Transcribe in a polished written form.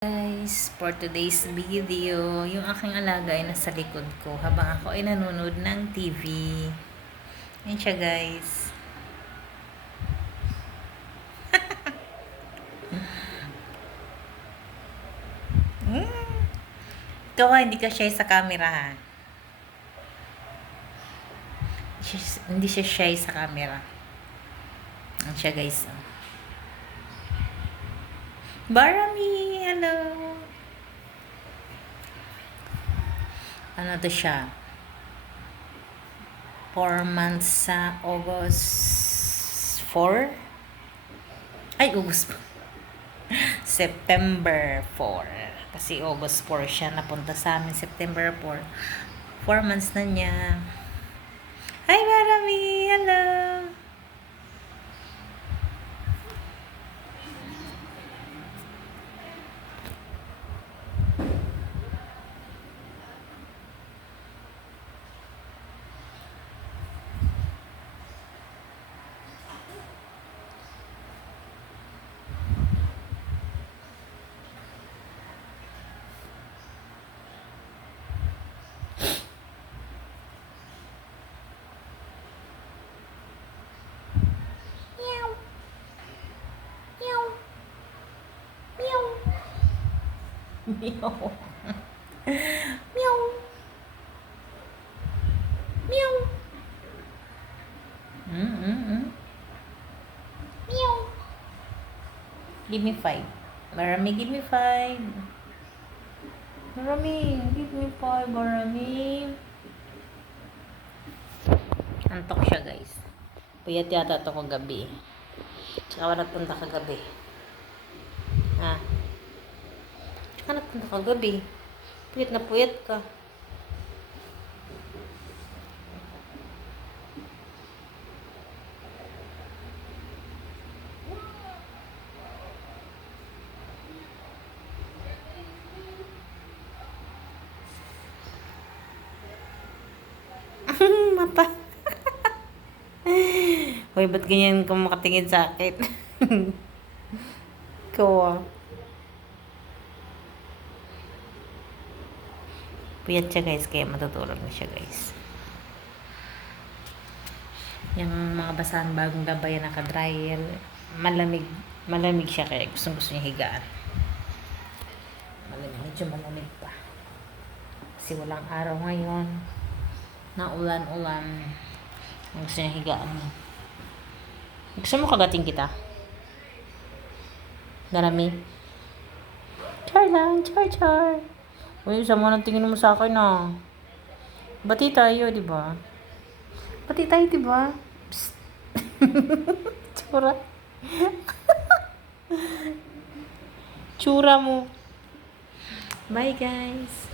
Guys, for today's video, yung aking alaga ay nasa likod ko habang ako ay nanonood ng TV. Yan siya guys. Ikaw hindi ka shy sa camera ha. Hindi siya shy sa camera. Yan siya guys. Barami! Hello! Ano to siya? 4 months sa August 4? Ay, August September 4. Kasi August 4 siya napunta sa amin. September 4. 4 months na niya. Hi, Barami! Hello! Meow. Meow. Meow. Meow. Give me 5. Marami, give me 5. Marami, give me 5. Marami. Antok siya guys. Puyat yata ito kagabi. Tsaka nagpunta kagabi. Ha? Tsaka nagpunta kagabi. Puyat na puyat ka. Mata. Hoy, ba't ganyan ka makatingin sa akin? Ikaw ah. Puyat siya guys, kaya matutulog na siya guys. Yung mga basahan bagong gabayan naka-dryer, malamig siya kaya gusto niya higaan. Medyo malamig pa. Kasi walang araw ngayon. Na ulan-ulan. Gusto niya higaan mo. Gusto mo kagating kita? Darami? Char lang, char. Uy, sama ng tingin mo sa akin ah. Bati tayo, di ba? Bati tayo, di ba? Psst. Tsura. Tsura mo. Bye guys.